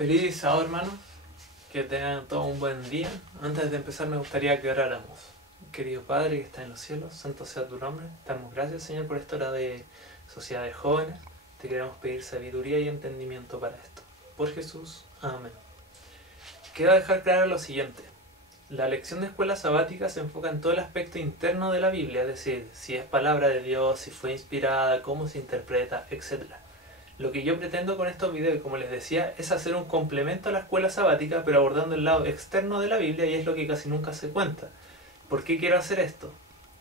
Feliz sábado, hermanos. Que tengan todo un buen día. Antes de empezar me gustaría que oráramos. Querido Padre que está en los cielos, santo sea tu nombre. Te damos gracias, Señor, por esta hora de sociedad de jóvenes. Te queremos pedir sabiduría y entendimiento para esto. Por Jesús. Amén. Quiero dejar claro lo siguiente. La lección de escuela sabática se enfoca en todo el aspecto interno de la Biblia, es decir, si es palabra de Dios, si fue inspirada, cómo se interpreta, etc. Lo que yo pretendo con estos videos, como les decía, es hacer un complemento a la escuela sabática, pero abordando el lado externo de la Biblia, y es lo que casi nunca se cuenta. ¿Por qué quiero hacer esto?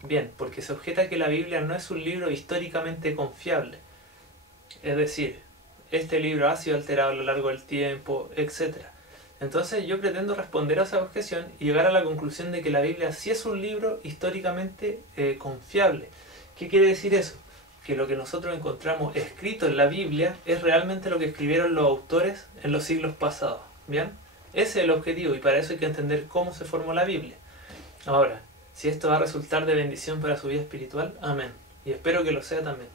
Bien, porque se objeta que la Biblia no es un libro históricamente confiable. Es decir, este libro ha sido alterado a lo largo del tiempo, etc. Entonces yo pretendo responder a esa objeción y llegar a la conclusión de que la Biblia sí es un libro históricamente confiable. ¿Qué quiere decir eso? Que lo que nosotros encontramos escrito en la Biblia es realmente lo que escribieron los autores en los siglos pasados. ¿Bien? Ese es el objetivo y para eso hay que entender cómo se formó la Biblia. Ahora, si esto va a resultar de bendición para su vida espiritual, amén. Y espero que lo sea también.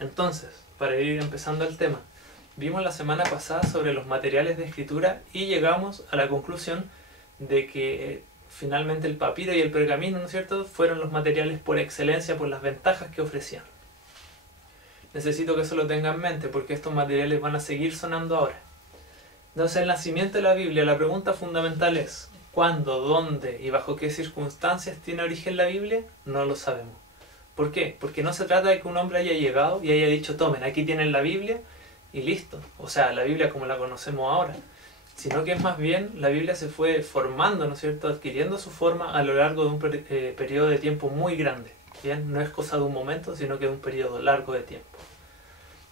Entonces, para ir empezando el tema, vimos la semana pasada sobre los materiales de escritura y llegamos a la conclusión de que finalmente el papiro y el pergamino, ¿no es cierto?, fueron los materiales por excelencia por las ventajas que ofrecían. Necesito que eso lo tenga en mente porque estos materiales van a seguir sonando ahora. Entonces, el nacimiento de la Biblia, la pregunta fundamental es ¿cuándo, dónde y bajo qué circunstancias tiene origen la Biblia? No lo sabemos. ¿Por qué? Porque no se trata de que un hombre haya llegado y haya dicho tomen, aquí tienen la Biblia y listo. O sea, la Biblia como la conocemos ahora. Sino que es más bien, la Biblia se fue formando, ¿no es cierto?, adquiriendo su forma a lo largo de un periodo de tiempo muy grande. ¿Bien? No es cosa de un momento, sino que de un periodo largo de tiempo.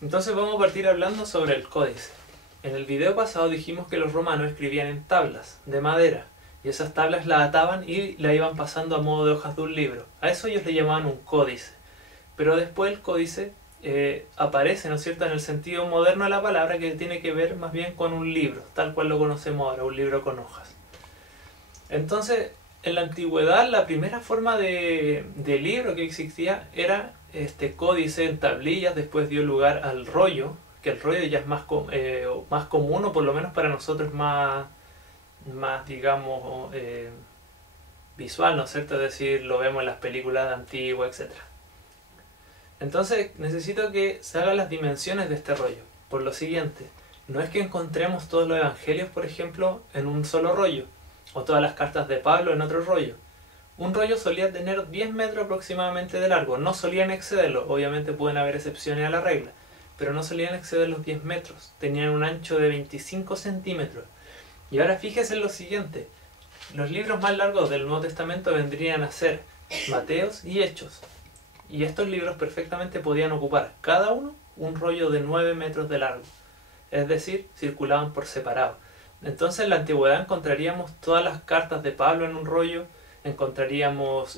Entonces vamos a partir hablando sobre el códice. En el video pasado dijimos que los romanos escribían en tablas de madera, y esas tablas las ataban y la iban pasando a modo de hojas de un libro. A eso ellos le llamaban un códice. Pero después el códice aparece, ¿no es cierto?, en el sentido moderno de la palabra, que tiene que ver más bien con un libro, tal cual lo conocemos ahora, un libro con hojas. Entonces, en la antigüedad, la primera forma de libro que existía era este códice en tablillas, después dio lugar al rollo, que el rollo ya es más común, o por lo menos para nosotros más digamos, visual, ¿no es cierto?, es decir, lo vemos en las películas antiguas, etc. Entonces necesito que se hagan las dimensiones de este rollo. Por lo siguiente, no es que encontremos todos los evangelios, por ejemplo, en un solo rollo, o todas las cartas de Pablo en otro rollo. Un rollo solía tener 10 metros aproximadamente de largo, no solían excederlo, obviamente pueden haber excepciones a la regla, pero no solían exceder los 10 metros, tenían un ancho de 25 centímetros. Y ahora fíjese en lo siguiente, los libros más largos del Nuevo Testamento vendrían a ser Mateos y Hechos. Y estos libros perfectamente podían ocupar cada uno un rollo de 9 metros de largo. Es decir, circulaban por separado. Entonces en la antigüedad encontraríamos todas las cartas de Pablo en un rollo, encontraríamos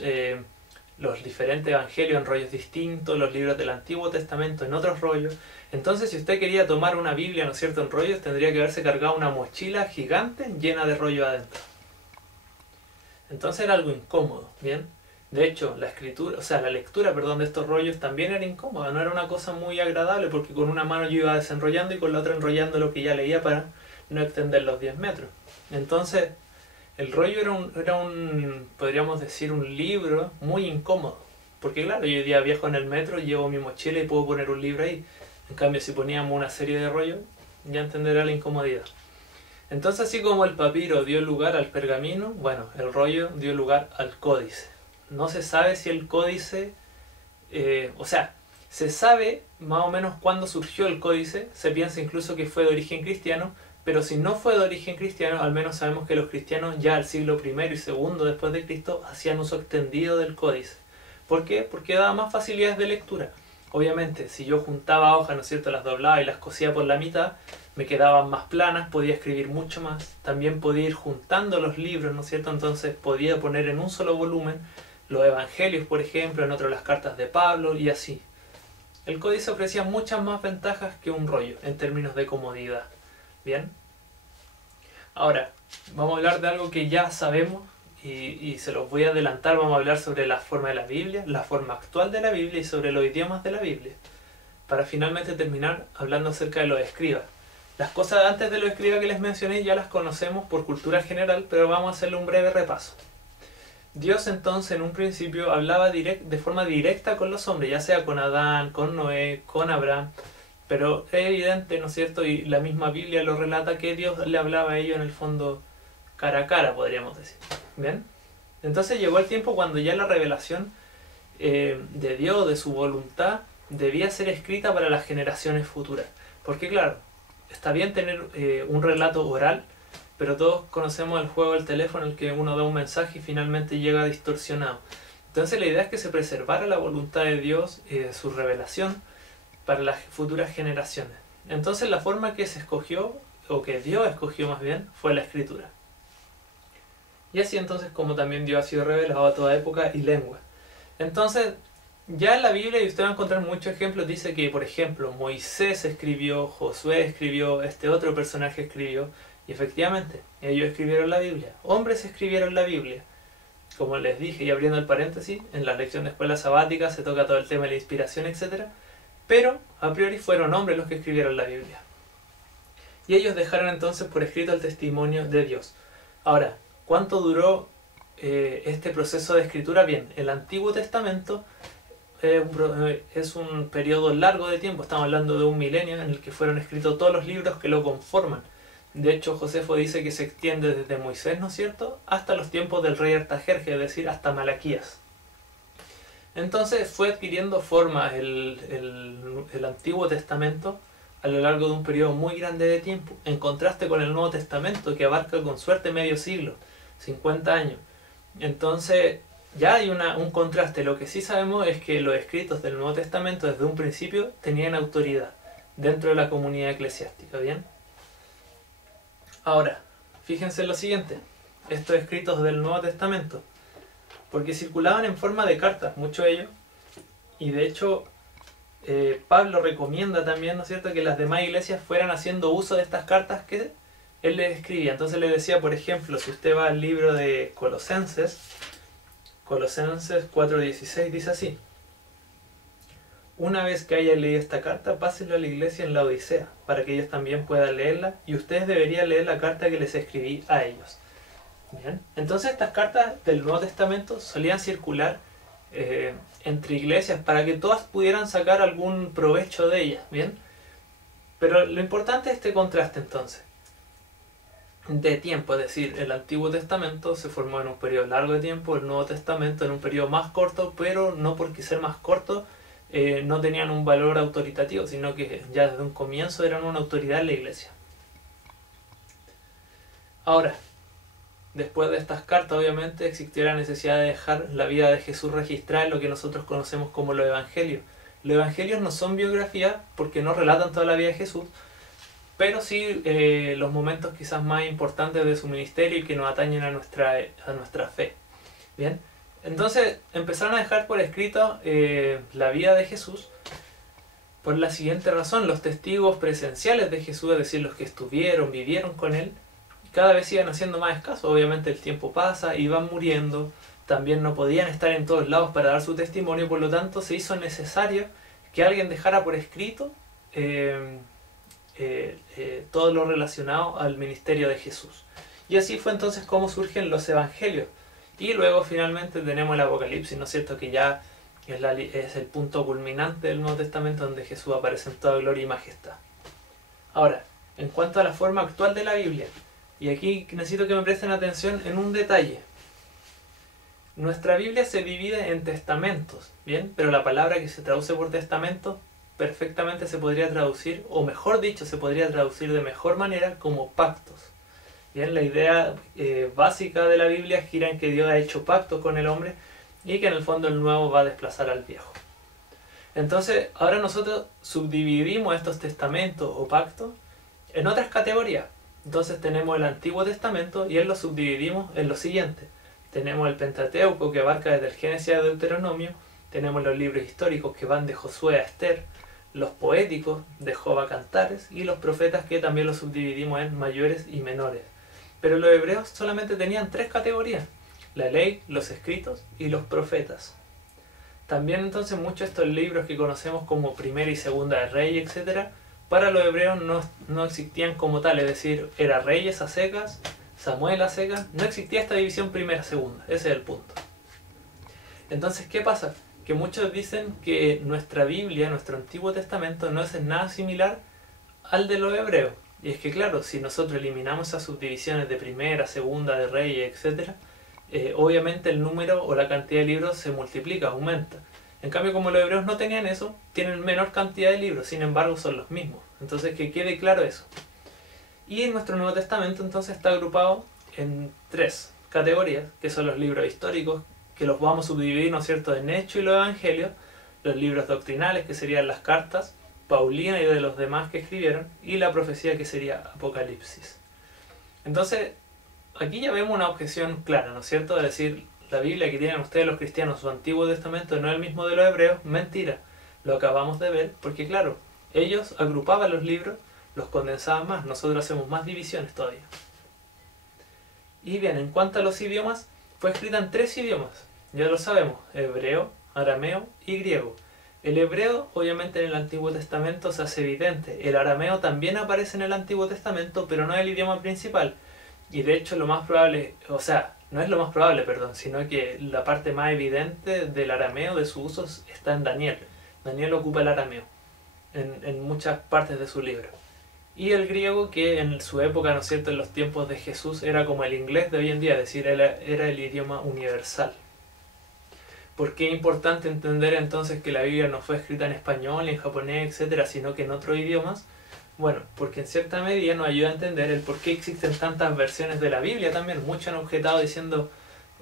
los diferentes evangelios en rollos distintos, los libros del Antiguo Testamento en otros rollos. Entonces si usted quería tomar una Biblia, ¿no es cierto?, en rollos, tendría que haberse cargado una mochila gigante llena de rollo adentro. Entonces era algo incómodo, ¿bien? De hecho, la lectura de estos rollos también era incómoda, no era una cosa muy agradable porque con una mano yo iba desenrollando y con la otra enrollando lo que ya leía para no extender los 10 metros. Entonces, el rollo era un, podríamos decir, un libro muy incómodo. Porque claro, yo hoy día viajo en el metro, llevo mi mochila y puedo poner un libro ahí. En cambio, si poníamos una serie de rollos, ya entenderá la incomodidad. Entonces, así como el papiro dio lugar al pergamino, bueno, el rollo dio lugar al códice. No se sabe si el códice, se sabe más o menos cuándo surgió el códice, se piensa incluso que fue de origen cristiano, pero si no fue de origen cristiano, al menos sabemos que los cristianos ya al siglo I y II después de Cristo hacían uso extendido del códice. ¿Por qué? Porque daba más facilidades de lectura. Obviamente, si yo juntaba hojas, ¿no es cierto?, las doblaba y las cosía por la mitad, me quedaban más planas, podía escribir mucho más. También podía ir juntando los libros, ¿no es cierto? Entonces podía poner en un solo volumen los evangelios, por ejemplo, en otro las cartas de Pablo y así. El códice ofrecía muchas más ventajas que un rollo en términos de comodidad. ¿Bien? Ahora, vamos a hablar de algo que ya sabemos y se los voy a adelantar. Vamos a hablar sobre la forma de la Biblia, la forma actual de la Biblia y sobre los idiomas de la Biblia, para finalmente terminar hablando acerca de los escribas. Las cosas antes de los escribas que les mencioné ya las conocemos por cultura general, pero vamos a hacerle un breve repaso. Dios entonces en un principio hablaba de forma directa con los hombres, ya sea con Adán, con Noé, con Abraham, pero es evidente, ¿no es cierto? Y la misma Biblia lo relata que Dios le hablaba a ellos en el fondo cara a cara, podríamos decir. ¿Bien? Entonces llegó el tiempo cuando ya la revelación de Dios, de su voluntad, debía ser escrita para las generaciones futuras. Porque claro, está bien tener un relato oral, pero todos conocemos el juego del teléfono en el que uno da un mensaje y finalmente llega distorsionado. Entonces la idea es que se preservara la voluntad de Dios, su revelación, para las futuras generaciones. Entonces la forma que se escogió, o que Dios escogió más bien, fue la escritura. Y así entonces como también Dios ha sido revelado a toda época y lengua. Entonces, ya en la Biblia, y usted va a encontrar muchos ejemplos, dice que, por ejemplo, Moisés escribió, Josué escribió, este otro personaje escribió, y efectivamente, ellos escribieron la Biblia. Hombres escribieron la Biblia. Como les dije, y abriendo el paréntesis, en la lección de escuela sabática se toca todo el tema de la inspiración, etc. Pero, a priori, fueron hombres los que escribieron la Biblia. Y ellos dejaron entonces por escrito el testimonio de Dios. Ahora, ¿cuánto duró este proceso de escritura? Bien, el Antiguo Testamento es un periodo largo de tiempo, estamos hablando de un milenio en el que fueron escritos todos los libros que lo conforman. De hecho, Josefo dice que se extiende desde Moisés, ¿no es cierto?, hasta los tiempos del rey Artajerjes, es decir, hasta Malaquías. Entonces fue adquiriendo forma el Antiguo Testamento a lo largo de un periodo muy grande de tiempo, en contraste con el Nuevo Testamento, que abarca con suerte medio siglo, 50 años. Entonces ya hay un contraste. Lo que sí sabemos es que los escritos del Nuevo Testamento desde un principio tenían autoridad dentro de la comunidad eclesiástica. ¿Bien? Ahora, fíjense en lo siguiente, estos escritos del Nuevo Testamento, porque circulaban en forma de cartas, muchos de ellos, y de hecho Pablo recomienda también, ¿no es cierto?, que las demás iglesias fueran haciendo uso de estas cartas que él les escribía. Entonces le decía, por ejemplo, si usted va al libro de Colosenses 4:16 dice así: una vez que haya leído esta carta, pásenlo a la iglesia en la Odisea, para que ellos también puedan leerla, y ustedes deberían leer la carta que les escribí a ellos. ¿Bien? Entonces estas cartas del Nuevo Testamento solían circular entre iglesias para que todas pudieran sacar algún provecho de ellas. ¿Bien? Pero lo importante es este contraste entonces de tiempo, es decir, el Antiguo Testamento se formó en un periodo largo de tiempo, el Nuevo Testamento en un periodo más corto, pero no porque ser más corto no tenían un valor autoritativo, sino que ya desde un comienzo eran una autoridad en la iglesia. Ahora, después de estas cartas, obviamente existió la necesidad de dejar la vida de Jesús registrada en lo que nosotros conocemos como los evangelios. Los evangelios no son biografías porque no relatan toda la vida de Jesús, pero sí los momentos quizás más importantes de su ministerio y que nos atañen a nuestra fe. Bien, entonces empezaron a dejar por escrito la vida de Jesús por la siguiente razón: los testigos presenciales de Jesús, es decir, los que estuvieron, vivieron con él, cada vez iban haciendo más escasos. Obviamente el tiempo pasa, iban muriendo, también no podían estar en todos lados para dar su testimonio, por lo tanto se hizo necesario que alguien dejara por escrito todo lo relacionado al ministerio de Jesús. Y así fue entonces como surgen los evangelios. Y luego finalmente tenemos el Apocalipsis, ¿no es cierto?, que ya es el punto culminante del Nuevo Testamento, donde Jesús aparece en toda gloria y majestad. Ahora, en cuanto a la forma actual de la Biblia, y aquí necesito que me presten atención en un detalle. Nuestra Biblia se divide en testamentos, ¿bien? Pero la palabra que se traduce por testamento perfectamente se podría traducir, o mejor dicho, se podría traducir de mejor manera como pactos. Bien, la idea básica de la Biblia gira en que Dios ha hecho pactos con el hombre y que en el fondo el nuevo va a desplazar al viejo. Entonces, ahora nosotros subdividimos estos testamentos o pactos en otras categorías. Entonces tenemos el Antiguo Testamento y él lo subdividimos en lo siguiente. Tenemos el Pentateuco, que abarca desde el Génesis a Deuteronomio. Tenemos los libros históricos que van de Josué a Esther, los poéticos de Job a Cantares, y los profetas, que también los subdividimos en mayores y menores. Pero los hebreos solamente tenían tres categorías: la ley, los escritos y los profetas. También entonces muchos de estos libros que conocemos como Primera y Segunda de Reyes, etc., para los hebreos no existían como tal, es decir, era Reyes a secas, Samuel a secas, no existía esta división primera-segunda, ese es el punto. Entonces, ¿qué pasa? Que muchos dicen que nuestra Biblia, nuestro Antiguo Testamento, no es en nada similar al de los hebreos. Y es que claro, si nosotros eliminamos esas subdivisiones de primera, segunda, de Reyes, etc., obviamente el número o la cantidad de libros se multiplica, aumenta. En cambio, como los hebreos no tenían eso, tienen menor cantidad de libros, sin embargo son los mismos. Entonces, que quede claro eso. Y en nuestro Nuevo Testamento entonces está agrupado en 3 categorías, que son los libros históricos, que los vamos a subdividir, ¿no es cierto?, en Hechos y los Evangelios, los libros doctrinales, que serían las cartas, Paulina y de los demás que escribieron, y la profecía, que sería Apocalipsis. Entonces, aquí ya vemos una objeción clara, ¿no es cierto?, de decir, la Biblia que tienen ustedes los cristianos, su Antiguo Testamento, no es el mismo de los hebreos. Mentira, lo acabamos de ver, porque claro, ellos agrupaban los libros, los condensaban más, nosotros hacemos más divisiones todavía. Y bien, en cuanto a los idiomas, fue escrita en 3 idiomas, ya lo sabemos, hebreo, arameo y griego. El hebreo, obviamente, en el Antiguo Testamento se hace evidente. El arameo también aparece en el Antiguo Testamento, pero no es el idioma principal. Y de hecho lo más probable, o sea, no es lo más probable, perdón, sino que la parte más evidente del arameo, de su uso, está en Daniel. Daniel ocupa el arameo en muchas partes de su libro. Y el griego, que en su época, ¿no es cierto?, en los tiempos de Jesús, era como el inglés de hoy en día, es decir, era el idioma universal. ¿Por qué es importante entender entonces que la Biblia no fue escrita en español, en japonés, etcétera, sino que en otros idiomas? Bueno, porque en cierta medida nos ayuda a entender el por qué existen tantas versiones de la Biblia también. Muchos han objetado diciendo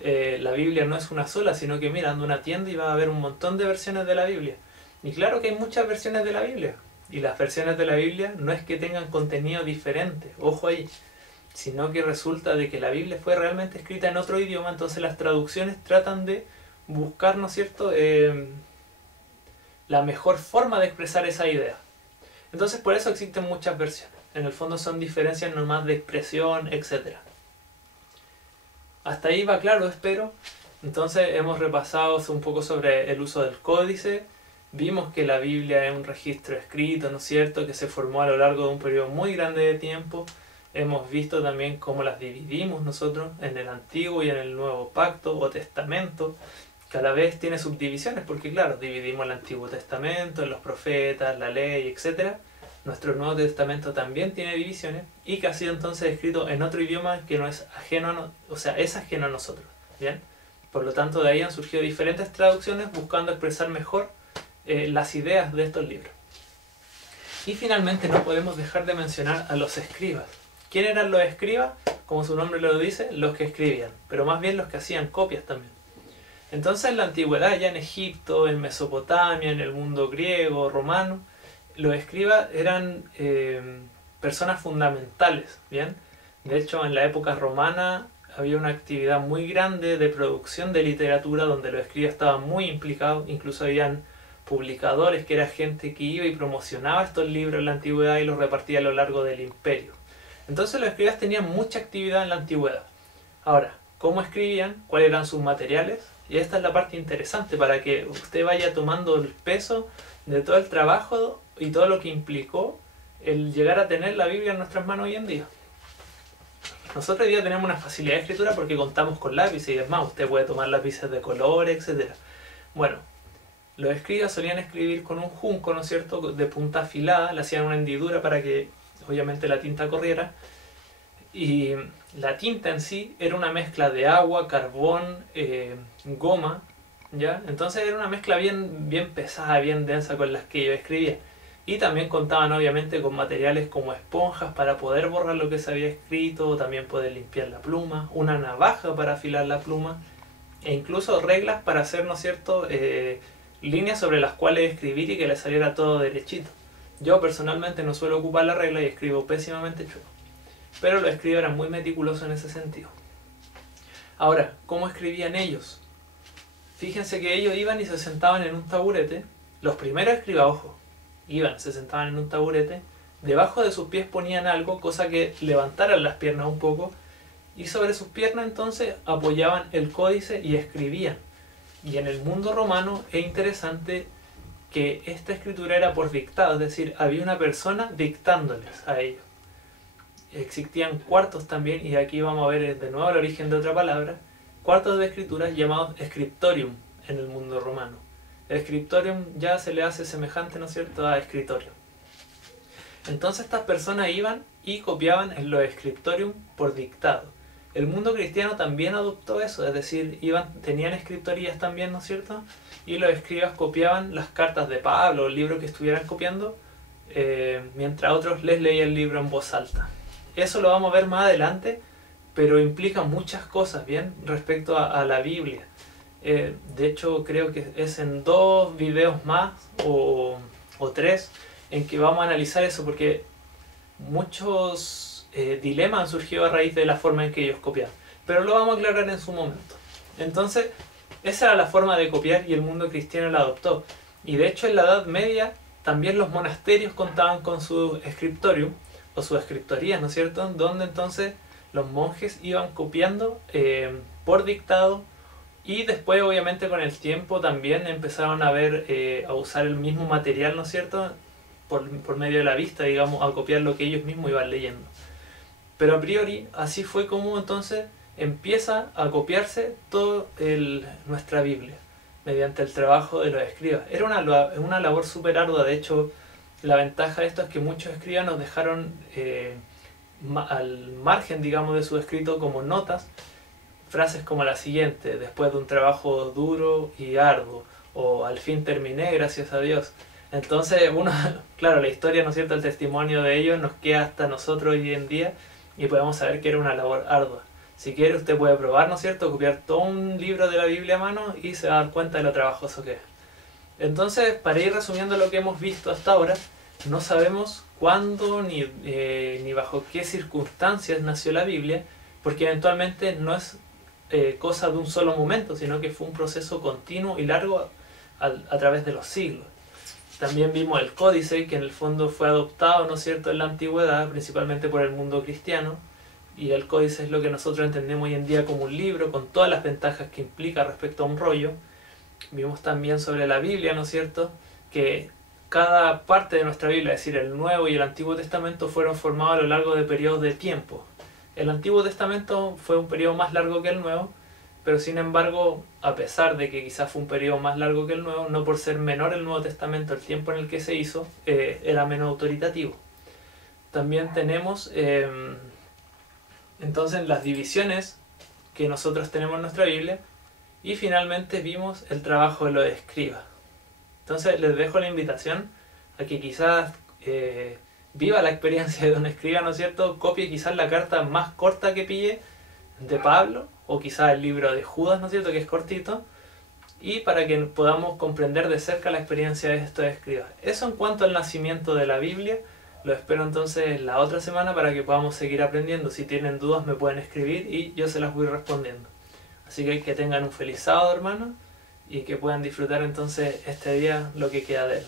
la Biblia no es una sola, sino que mira, anda a una tienda y va a haber un montón de versiones de la Biblia. Y claro que hay muchas versiones de la Biblia. Y las versiones de la Biblia no es que tengan contenido diferente, ojo ahí, sino que resulta de que la Biblia fue realmente escrita en otro idioma, entonces las traducciones tratan de buscar, ¿no es cierto?, la mejor forma de expresar esa idea. Entonces por eso existen muchas versiones. En el fondo son diferencias nomás de expresión, etc. Hasta ahí va claro, espero. Entonces hemos repasado un poco sobre el uso del códice. Vimos que la Biblia es un registro escrito, ¿no es cierto?, que se formó a lo largo de un periodo muy grande de tiempo. Hemos visto también cómo las dividimos nosotros en el Antiguo y en el Nuevo Pacto o Testamento. Cada vez tiene subdivisiones, porque claro, dividimos el Antiguo Testamento, en los profetas, la ley, etc. Nuestro Nuevo Testamento también tiene divisiones, y que ha sido entonces escrito en otro idioma que no es ajeno es ajeno a nosotros. ¿Bien? Por lo tanto, de ahí han surgido diferentes traducciones buscando expresar mejor las ideas de estos libros. Y finalmente no podemos dejar de mencionar a los escribas. ¿Quién eran los escribas? Como su nombre lo dice, los que escribían, pero más bien los que hacían copias también. Entonces en la antigüedad, ya en Egipto, en Mesopotamia, en el mundo griego, romano, los escribas eran personas fundamentales, ¿bien? De hecho, en la época romana había una actividad muy grande de producción de literatura donde los escribas estaban muy implicados, incluso habían publicadores que era gente que iba y promocionaba estos libros en la antigüedad y los repartía a lo largo del imperio. Entonces los escribas tenían mucha actividad en la antigüedad. Ahora, ¿cómo escribían? ¿Cuáles eran sus materiales? Y esta es la parte interesante para que usted vaya tomando el peso de todo el trabajo y todo lo que implicó el llegar a tener la Biblia en nuestras manos hoy en día. Nosotros hoy día tenemos una facilidad de escritura porque contamos con lápices y demás. Usted puede tomar lápices de colores, etc. Bueno, los escribas solían escribir con un junco, ¿no es cierto?, de punta afilada, le hacían una hendidura para que obviamente la tinta corriera. Y la tinta en sí era una mezcla de agua, carbón, goma, ¿ya? Entonces era una mezcla bien pesada, bien densa con las que yo escribía. Y también contaban obviamente con materiales como esponjas para poder borrar lo que se había escrito, también poder limpiar la pluma, una navaja para afilar la pluma, e incluso reglas para hacer, ¿no es cierto?, líneas sobre las cuales escribir y que le saliera todo derechito. Yo personalmente no suelo ocupar la regla y escribo pésimamente chueco. Pero los escribas eran muy meticulosos en ese sentido. Ahora, ¿cómo escribían ellos? Fíjense que ellos iban y se sentaban en un taburete. Los primeros escribas, ojo, se sentaban en un taburete. Debajo de sus pies ponían algo, cosa que levantaran las piernas un poco. Y sobre sus piernas entonces apoyaban el códice y escribían. Y en el mundo romano es interesante que esta escritura era por dictado, es decir, había una persona dictándoles a ellos. Existían cuartos también, y aquí vamos a ver de nuevo el origen de otra palabra, cuartos de escritura llamados scriptorium en el mundo romano. El scriptorium ya se le hace semejante, ¿no es cierto?, a escritorio. Entonces estas personas iban y copiaban en los scriptorium por dictado. El mundo cristiano también adoptó eso, es decir, tenían escritorías también, ¿no es cierto?, y los escribas copiaban las cartas de Pablo, el libro que estuvieran copiando, mientras otros les leían el libro en voz alta. Eso lo vamos a ver más adelante, pero implica muchas cosas, ¿bien?, respecto a la Biblia. De hecho, creo que es en 2 videos más, o 3, en que vamos a analizar eso, porque muchos dilemas han surgido a raíz de la forma en que ellos copian. Pero lo vamos a aclarar en su momento. Entonces, esa era la forma de copiar y el mundo cristiano la adoptó. Y de hecho, en la Edad Media, también los monasterios contaban con su scriptorium, o su escritoría, ¿no es cierto?, donde entonces los monjes iban copiando por dictado, y después obviamente con el tiempo también empezaron a usar el mismo material, ¿no es cierto?, por medio de la vista, digamos, a copiar lo que ellos mismos iban leyendo. Pero a priori así fue como entonces empieza a copiarse toda nuestra Biblia, mediante el trabajo de los escribas. Era una labor súper ardua. De hecho, la ventaja de esto es que muchos escribas nos dejaron al margen, digamos, de su escrito como notas, frases como la siguiente: después de un trabajo duro y arduo, o al fin terminé, gracias a Dios. Entonces, claro, la historia, ¿no es cierto?, el testimonio de ellos nos queda hasta nosotros hoy en día, y podemos saber que era una labor ardua. Si quiere, usted puede probar, ¿no es cierto?, copiar todo un libro de la Biblia a mano y se va a dar cuenta de lo trabajoso que es. Entonces, para ir resumiendo lo que hemos visto hasta ahora, no sabemos cuándo ni bajo qué circunstancias nació la Biblia, porque eventualmente no es cosa de un solo momento, sino que fue un proceso continuo y largo a través de los siglos. También vimos el códice, que en el fondo fue adoptado, ¿no es cierto?, en la antigüedad, principalmente por el mundo cristiano, y el códice es lo que nosotros entendemos hoy en día como un libro, con todas las ventajas que implica respecto a un rollo. Vimos también sobre la Biblia, ¿no es cierto?, que cada parte de nuestra Biblia, es decir, el Nuevo y el Antiguo Testamento, fueron formados a lo largo de periodos de tiempo. El Antiguo Testamento fue un periodo más largo que el Nuevo, pero sin embargo, a pesar de que quizás fue un periodo más largo que el Nuevo, no por ser menor el Nuevo Testamento, el tiempo en el que se hizo, era menos autoritativo. También tenemos entonces las divisiones que nosotros tenemos en nuestra Biblia, y finalmente vimos el trabajo de los escribas. Entonces les dejo la invitación a que quizás viva la experiencia de un escriba, ¿no es cierto?, copie quizás la carta más corta que pille de Pablo, o quizás el libro de Judas, ¿no es cierto?, que es cortito, y para que podamos comprender de cerca la experiencia de estos escribas. Eso en cuanto al nacimiento de la Biblia. Lo espero entonces la otra semana para que podamos seguir aprendiendo. Si tienen dudas me pueden escribir y yo se las voy respondiendo. Así que tengan un feliz sábado, hermanos, y que puedan disfrutar entonces este día lo que queda de él.